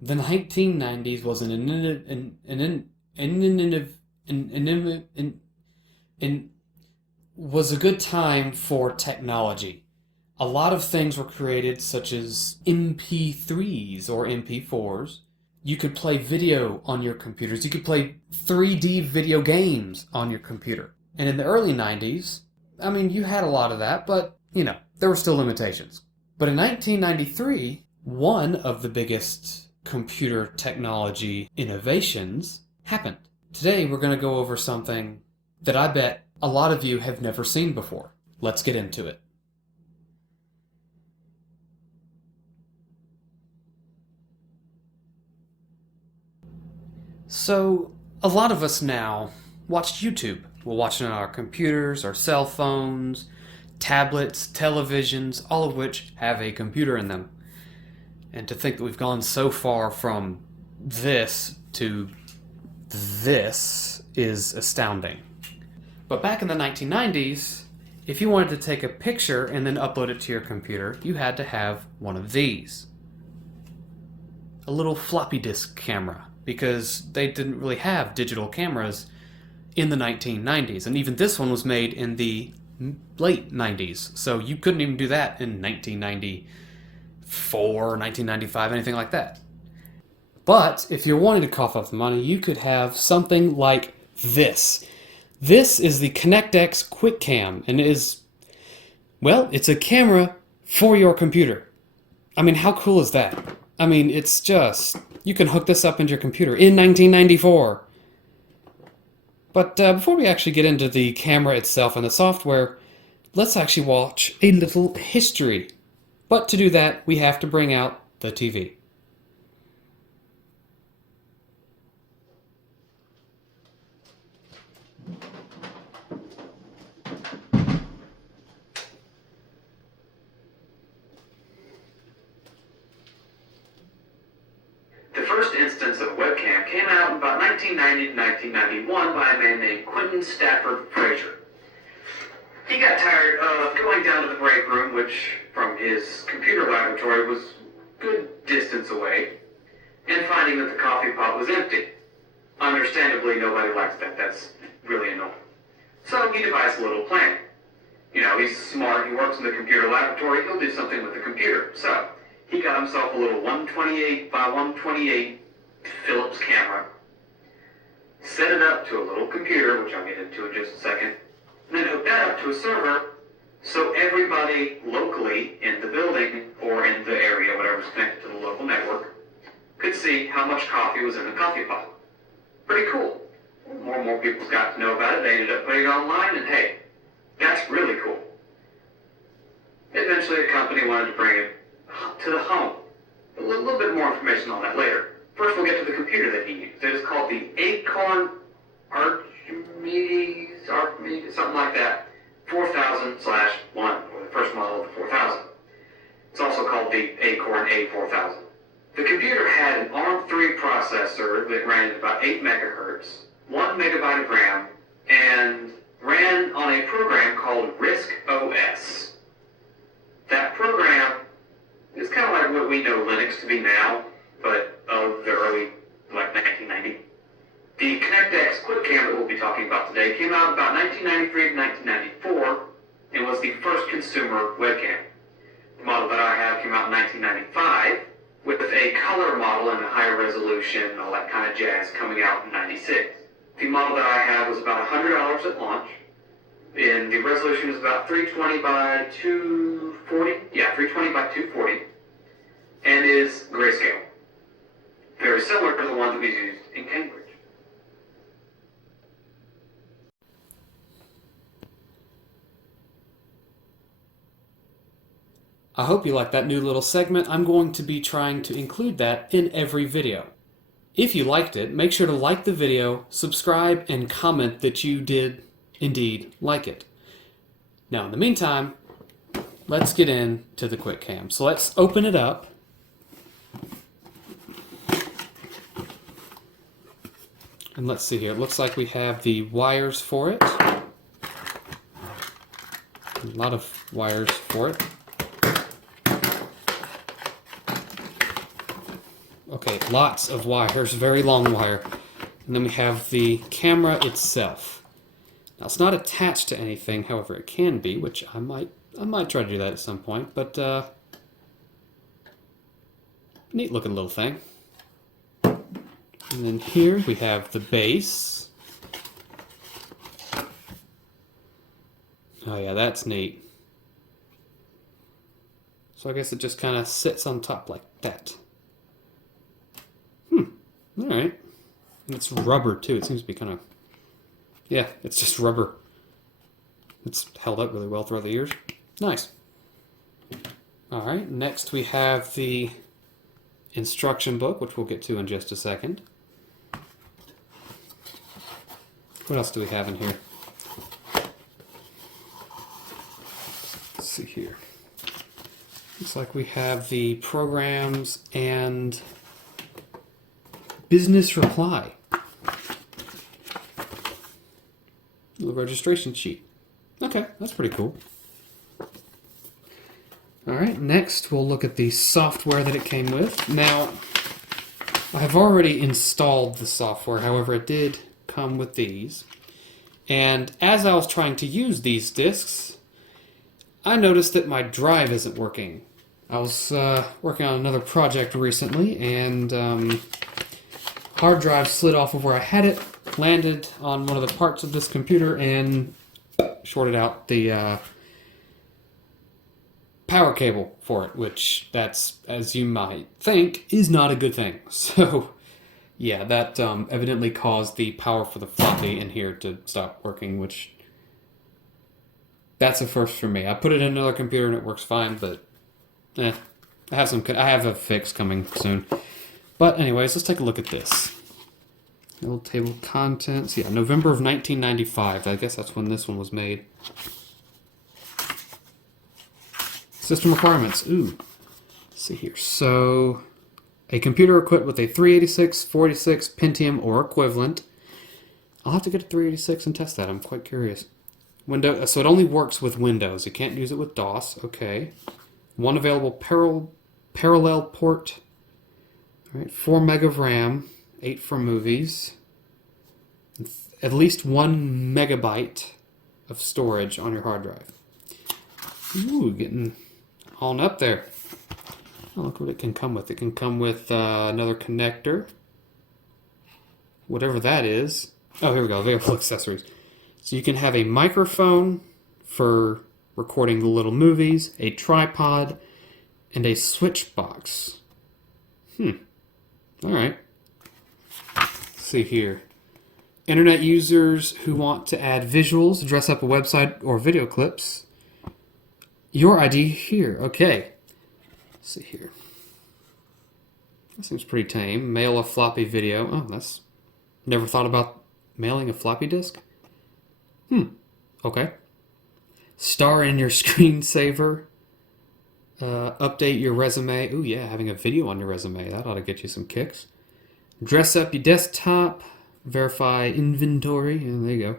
The 1990s was was a good time for technology. A lot of things were created, such as MP3s or MP4s. You could play video on your computers. You could play 3D video games on your computer. And in the early 90s, I mean, you had a lot of that, but, there were still limitations. But in 1993, one of the biggest computer technology innovations happened. Today, we're going to go over something that I bet a lot of you have never seen before. Let's get into it. So, a lot of us now watch YouTube. We'll watch it on our computers, our cell phones, tablets, televisions, all of which have a computer in them. And to think that we've gone so far from this to this is astounding. But back in the 1990s, if you wanted to take a picture and then upload it to your computer, you had to have one of these. A little floppy disk camera, because they didn't really have digital cameras in the 1990s. And even this one was made in the late 90s, so you couldn't even do that in 1994, 1995, anything like that. But if you wanted to cough up the money, you could have something like this. This is the ConnectX QuickCam, and it's a camera for your computer. I mean, how cool is that? I mean, it's just, you can hook this up into your computer in 1994. But before we actually get into the camera itself and the software, let's actually watch a little history. But to do that, we have to bring out the TV. The first instance of a webcam came out in about 1990 to 1991 by a man named Quentin Stafford Fraser. He got tired of going down to the break room, which from his computer laboratory was a good distance away, and finding that the coffee pot was empty. Understandably, nobody likes that. That's really annoying. So he devised a little plan. He's smart, he works in the computer laboratory, he'll do something with the computer. So he got himself a little 128 by 128 Philips camera, set it up to a little computer, which I'll get into in just a second, and then hooked that up to a server so everybody locally in the building or in the area, whatever's connected to the local network, could see how much coffee was in the coffee pot. Pretty cool. More and more people got to know about it. They ended up putting it online, and hey, that's really cool. Eventually, the company wanted to bring it to the home. A little bit more information on that later. First, we'll get to the computer that he used. It is called the Acorn Archimedes, something like that, 4000/1, or the first model of the 4000. It's also called the Acorn A4000. The computer had an ARM3 processor that ran at about 8 megahertz, 1 megabyte of RAM, and ran on a program called RISC OS. That program is kind of like what we know Linux to be now, but of the early, 1990. The ConnectX QuickCam that we'll be talking about today came out about 1993 to 1994 and was the first consumer webcam. The model that I have came out in 1995 with a color model and a higher resolution and all that kind of jazz coming out in 96. The model that I have was about $100 at launch, and the resolution is about 320 by 240. Yeah, 320 by 240, and is grayscale. Very similar to the one that we used in Cambridge. I hope you like that new little segment. I'm going to be trying to include that in every video. If you liked it, make sure to like the video, subscribe, and comment that you did indeed like it. Now, in the meantime, let's get into the QuickCam. So let's open it up. And let's see here. It looks like we have the wires for it. A lot of wires for it. Okay, lots of wires, very long wire. And then we have the camera itself. Now it's not attached to anything, however it can be, which I might try to do that at some point, but neat looking little thing. And then here we have the base. Oh yeah, that's neat. So I guess it just kind of sits on top like that. Alright. And it's rubber too. It seems to be kind of... Yeah, it's just rubber. It's held up really well throughout the years. Nice. Alright, next we have the instruction book, which we'll get to in just a second. What else do we have in here? Let's see here. Looks like we have the programs and business reply. The registration sheet. Okay, that's pretty cool. Alright, next we'll look at the software that it came with. Now, I have already installed the software, however it did come with these. And as I was trying to use these discs, I noticed that my drive isn't working. I was working on another project recently, and hard drive slid off of where I had it, landed on one of the parts of this computer, and shorted out the power cable for it, which that's, as you might think, is not a good thing. So, yeah, that evidently caused the power for the floppy in here to stop working, which that's a first for me. I put it in another computer and it works fine, but I have a fix coming soon. But anyways, let's take a look at this. Little table of contents. Yeah, November of 1995. I guess that's when this one was made. System requirements. Ooh. Let's see here. So, a computer equipped with a 386, 46, Pentium, or equivalent. I'll have to get a 386 and test that. I'm quite curious. Windows. So it only works with Windows. You can't use it with DOS. Okay. One available parallel port. All right. 4 meg of RAM. 8 for movies. At least 1 megabyte of storage on your hard drive. Ooh, getting on up there. Oh, look what it can come with. It can come with another connector. Whatever that is. Oh, here we go. Available accessories. So you can have a microphone for recording the little movies, a tripod, and a switch box. Alright. Let's see here. Internet users who want to add visuals, dress up a website, or video clips. Your ID here. Okay. Let's see here. That seems pretty tame. Mail a floppy video. Oh, that's... Never thought about mailing a floppy disk? Okay. Star in your screensaver. Update your resume. Ooh, yeah, having a video on your resume. That ought to get you some kicks. Dress up your desktop. Verify inventory. And there you go.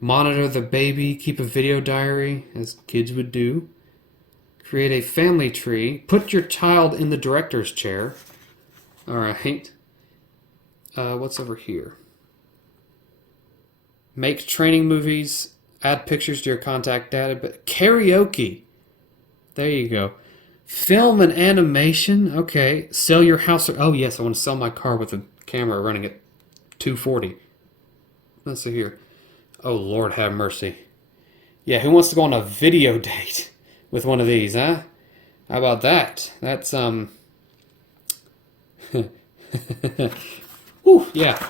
Monitor the baby. Keep a video diary, as kids would do. Create a family tree. Put your child in the director's chair. Alright. What's over here? Make training movies. Add pictures to your contact data. But karaoke. There you go. Film and animation. Okay. Sell your house. Oh, yes. I want to sell my car with a camera running at 240. Let's see here. Oh, Lord have mercy. Yeah, who wants to go on a video date with one of these, huh? How about that? That's, Whew, yeah.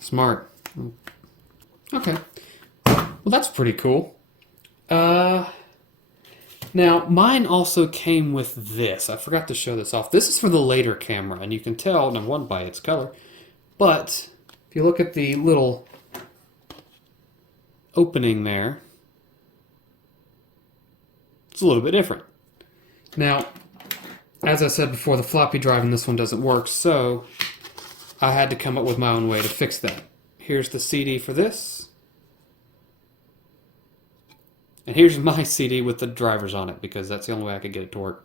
Smart. Okay. Well, that's pretty cool. Now, mine also came with this. I forgot to show this off. This is for the later camera, and you can tell, number one, by its color. But, if you look at the little opening there, it's a little bit different. Now, as I said before, the floppy drive in this one doesn't work, so I had to come up with my own way to fix that. Here's the CD for this. And here's my CD with the drivers on it, because that's the only way I could get it to work.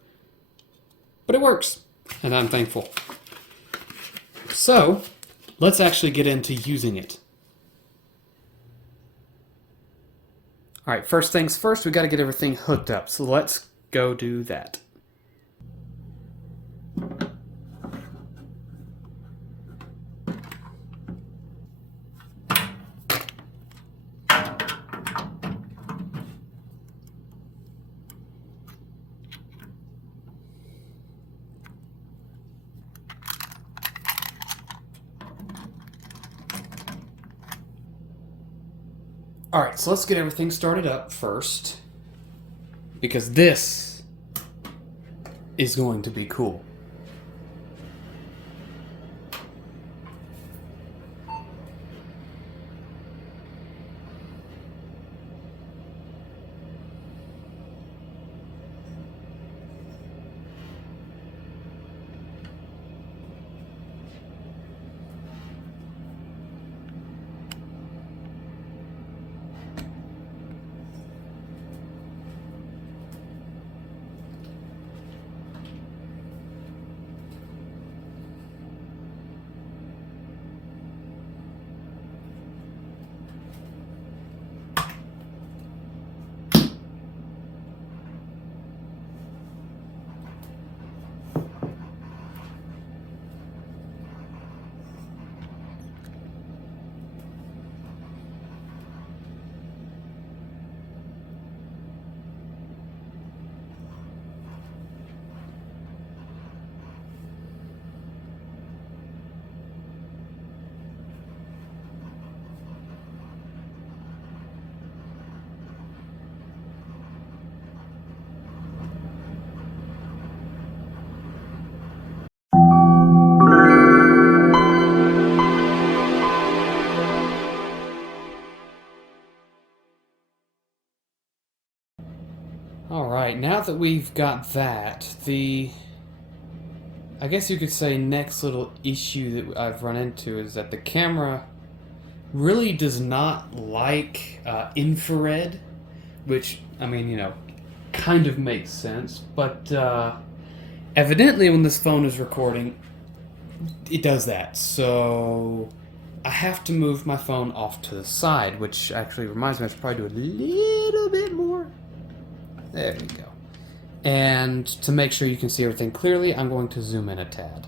But it works, and I'm thankful. So, let's actually get into using it. Alright, first things first, we got to get everything hooked up. So let's go do that. Alright, so let's get everything started up first, because this is going to be cool. Alright, now that we've got that, I guess you could say next little issue that I've run into is that the camera really does not like infrared, which, I mean, you know, kind of makes sense, but evidently when this phone is recording, it does that, so I have to move my phone off to the side, which actually reminds me I should probably do a little bit more. There we go. And to make sure you can see everything clearly, I'm going to zoom in a tad.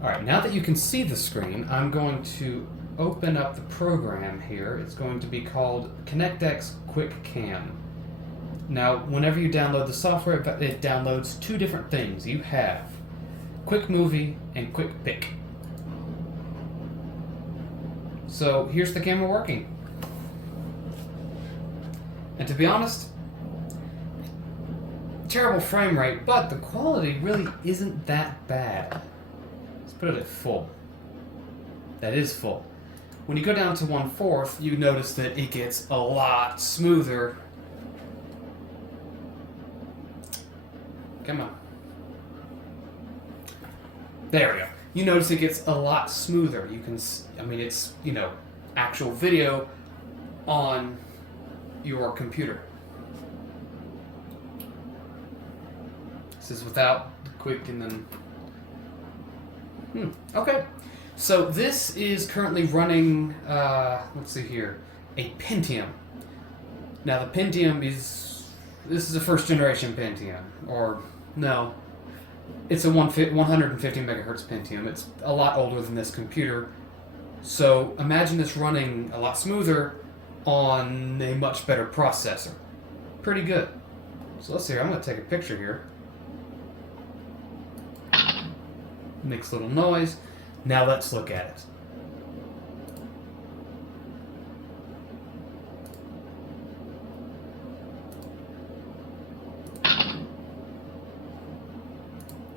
Alright, now that you can see the screen, I'm going to open up the program here. It's going to be called ConnectX Quick Cam. Now, whenever you download the software, it downloads two different things. You have Quick Movie and Quick Pick. So here's the camera working. And to be honest, terrible frame rate, but the quality really isn't that bad. Let's put it at full. That is full. When you go down to 1/4, you notice that it gets a lot smoother. Come on. There we go. You notice it gets a lot smoother. You can, I mean, it's, you know, actual video on your computer. This is without the quick and then... Okay. So this is currently running, let's see here, a Pentium. Now the Pentium is, this is a first generation Pentium, or no, it's a 150 megahertz Pentium. It's a lot older than this computer. So imagine this running a lot smoother on a much better processor. Pretty good. So let's see here, I'm going to take a picture here. Makes a little noise. Now let's look at it.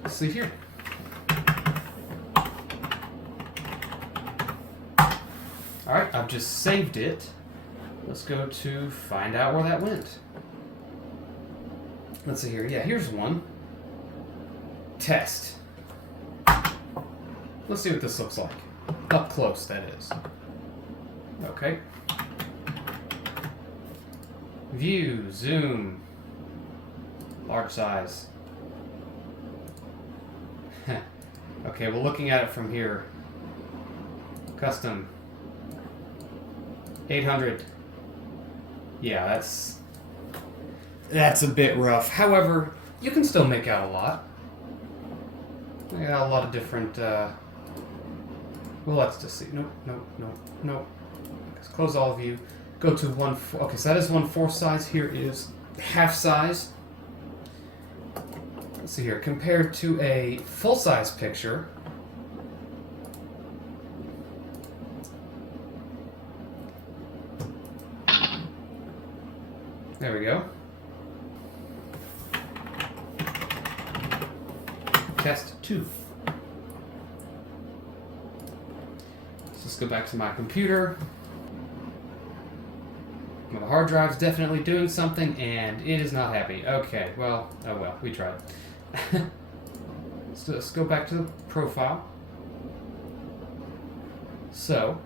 Let's see here. Alright, I've just saved it. Let's go to find out where that went. Let's see here. Yeah, here's one. Test. Let's see what this looks like. Up close, that is. Okay. View, zoom, large size. Okay, well, looking at it from here, custom 800. Yeah, that's a bit rough. However, you can still make out a lot. I got a lot of different. Well, let's just see. Nope. Let's close all view. Go to 1/4. Okay, so that is 1/4 size. Here is half size. Let's see here. Compared to a full-size picture. There we go. Test 2. Let's just go back to my computer. Well, the hard drive's definitely doing something, and it is not happy. Okay, well, oh well, we tried. Let's go back to the profile. So,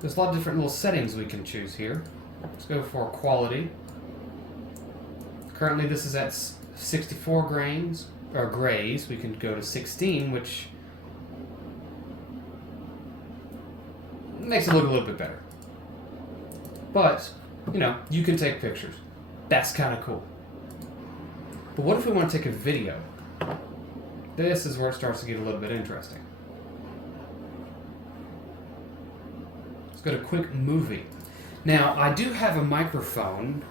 there's a lot of different little settings we can choose here. Let's go for quality. Currently, this is at 64 grains, or grays. We can go to 16, which makes it look a little bit better. But, you know, you can take pictures. That's kind of cool. But what if we want to take a video? This is where it starts to get a little bit interesting. Let's go to quick movie. Now, I do have a microphone,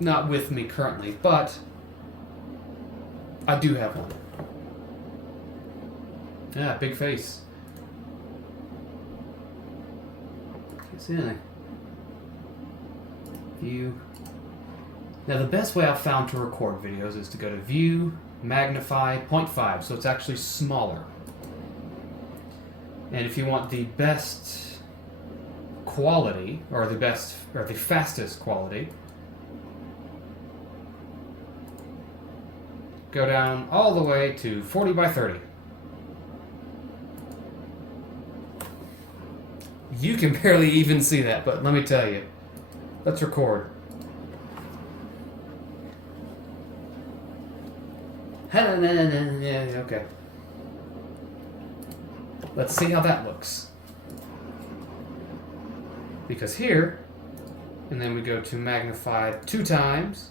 not with me currently, but I do have one. Yeah, big face. Can't see anything. View. Now, the best way I've found to record videos is to go to View, Magnify, 0.5, so it's actually smaller. And if you want the best quality, or the fastest quality, go down all the way to 40 by 30. You can barely even see that, but let me tell you. Let's record. Yeah, okay. Let's see how that looks. Because here, and then we go to magnify 2 times.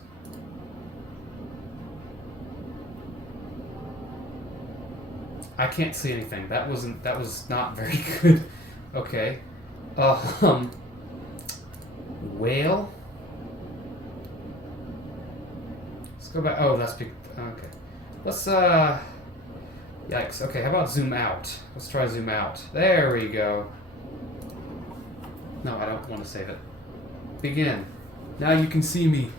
I can't see anything. That was not very good. Okay. Whale. Let's go back. Oh, that's big. Okay. Let's yikes. Okay, how about zoom out? Let's try zoom out. There we go. No, I don't want to save it. Begin. Now you can see me.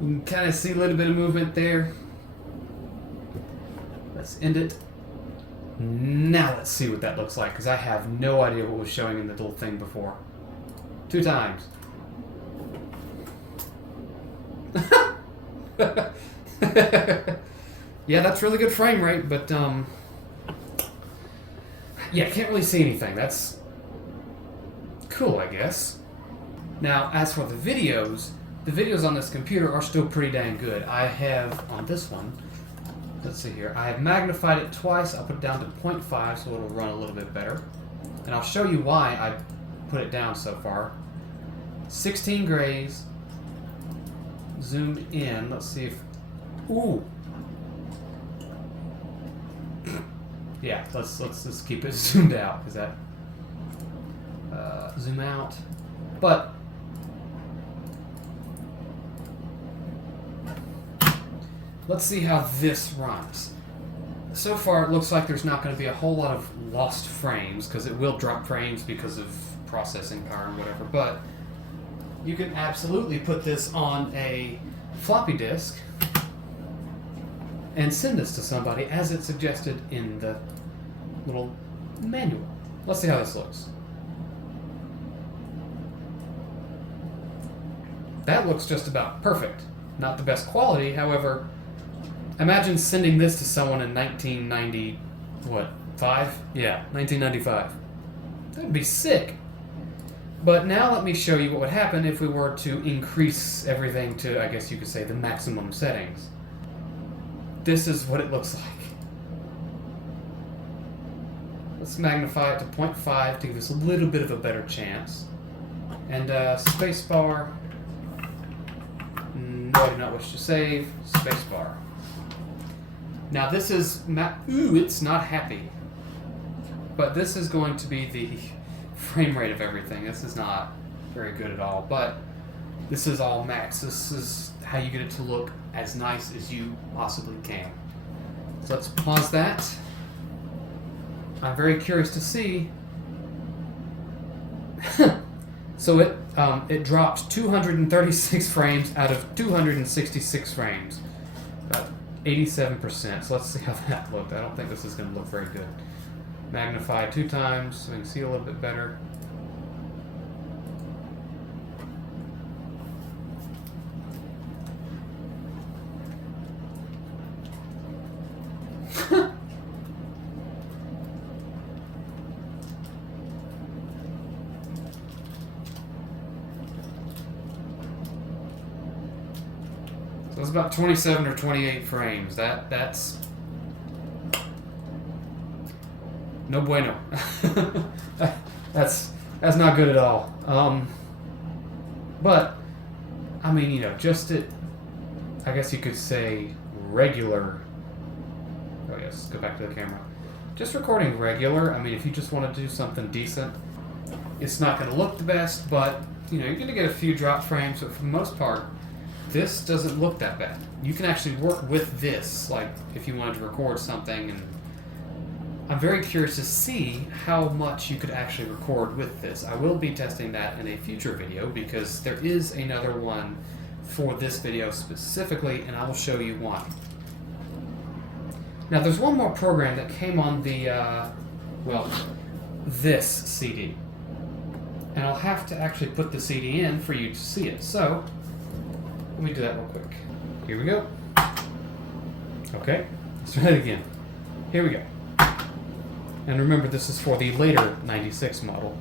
You can kind of see a little bit of movement there. Let's end it. Now let's see what that looks like, because I have no idea what was showing in the little thing before. 2 times. Yeah, that's really good frame rate, but yeah, can't really see anything. That's cool, I guess. Now, as for the videos on this computer are still pretty dang good. I have, on this one, let's see here, I have magnified it twice. I'll put it down to 0.5 so it'll run a little bit better. And I'll show you why I put it down so far. 16 grays. Zoomed in. Let's see if... Ooh! Yeah, let's keep it zoomed out, because that... zoom out. But... let's see how this runs. So far, it looks like there's not going to be a whole lot of lost frames, because it will drop frames because of processing power and whatever, but you can absolutely put this on a floppy disk and send this to somebody as it's suggested in the little manual. Let's see how this looks. That looks just about perfect. Not the best quality, however, imagine sending this to someone in 1990, what, 5? Yeah, 1995. That would be sick. But now let me show you what would happen if we were to increase everything to, I guess you could say, the maximum settings. this is what it looks like. Let's magnify it to 0.5 to give us a little bit of a better chance. And spacebar. No, I do not wish to save. Spacebar. Now this is ooh, it's not happy. But this is going to be the frame rate of everything. This is not very good at all, but this is all max. This is how you get it to look as nice as you possibly can. So let's pause that. I'm very curious to see. So it dropped 236 frames out of 266 frames, about 87%. So let's see how that looked. I don't think this is going to look very good. Magnify 2 times so we can see a little bit better. So it's about 27 or 28 frames. That's no bueno. That's not good at all. But I mean, you know, just at, I guess you could say, regular. Oh yes, go back to the camera. Just recording regular. I mean, if you just want to do something decent, it's not going to look the best, but you know, you're going to get a few drop frames. But for the most part, this doesn't look that bad. You can actually work with this, like if you wanted to record something, and I'm very curious to see how much you could actually record with this. I will be testing that in a future video because there is another one for this video specifically, and I will show you why. Now there's one more program that came on the, well, this CD. And I'll have to actually put the CD in for you to see it. So, let me do that real quick. Here we go. Okay, let's try it again. Here we go. And remember, this is for the later 96 model.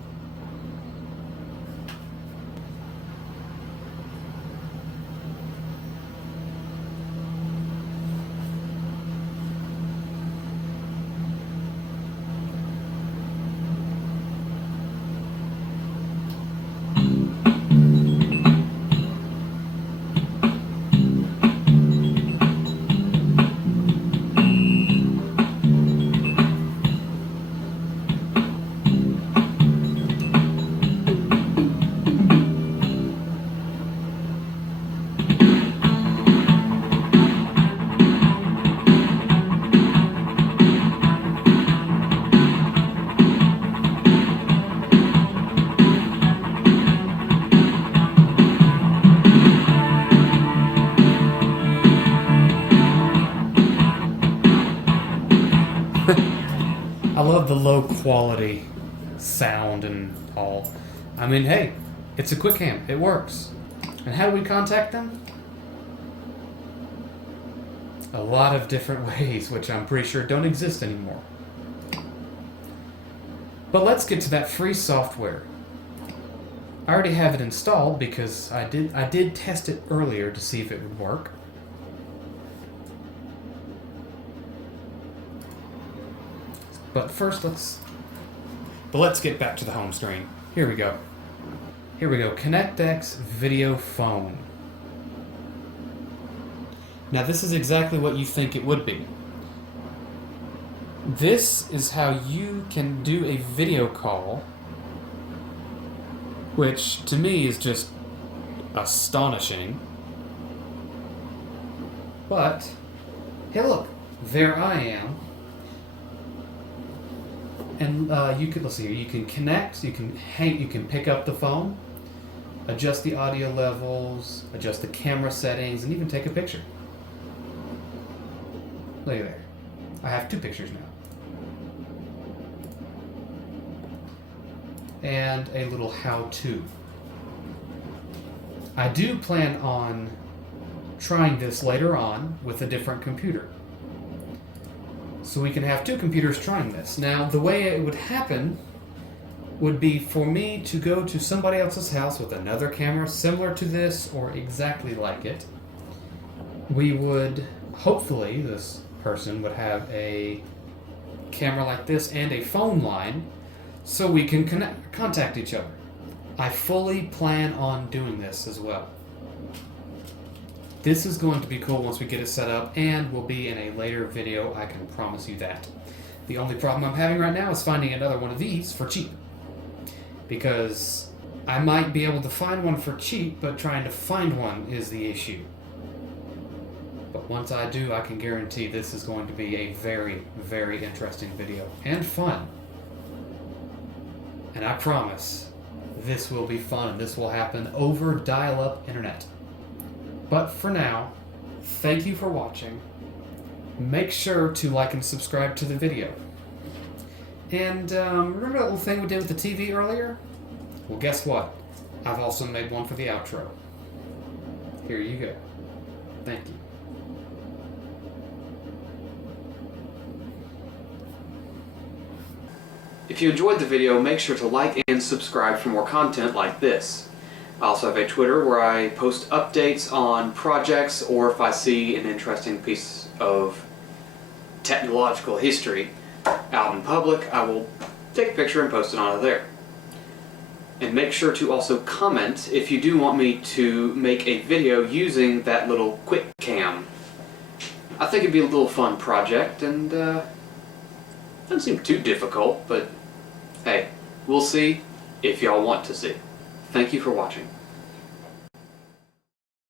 I love the low quality sound and all. I mean, hey, it's a QuickCam. It works. And how do we contact them? A lot of different ways, which I'm pretty sure don't exist anymore. But let's get to that free software. I already have it installed because I did test it earlier to see if it would work. But first, let's get back to the home screen. Here we go. Here we go. ConnectX Video Phone. Now this is exactly what you think it would be. This is how you can do a video call, which to me is just astonishing. But, hey look, there I am. And you can, let's see here, you can connect, you can pick up the phone, adjust the audio levels, adjust the camera settings, and even take a picture. Look at there. I have 2 pictures now. And a little how-to. I do plan on trying this later on with a different computer. So we can have 2 computers trying this. Now, the way it would happen would be for me to go to somebody else's house with another camera similar to this or exactly like it. We would hopefully this person would have a camera like this and a phone line so we can contact each other. I fully plan on doing this as well. This is going to be cool once we get it set up and will be in a later video, I can promise you that. The only problem I'm having right now is finding another one of these for cheap. Because I might be able to find one for cheap, but trying to find one is the issue. But once I do, I can guarantee this is going to be a very, very interesting video. And fun. And I promise, this will be fun and this will happen over dial-up internet. But for now, thank you for watching. Make sure to like and subscribe to the video. And remember that little thing we did with the TV earlier? Well, guess what? I've also made one for the outro. Here you go. Thank you. If you enjoyed the video, make sure to like and subscribe for more content like this. I also have a Twitter where I post updates on projects, or if I see an interesting piece of technological history out in public, I will take a picture and post it onto there. And make sure to also comment if you do want me to make a video using that little quick cam. I think it'd be a little fun project, and doesn't seem too difficult, but hey, we'll see if y'all want to see. Thank you for watching.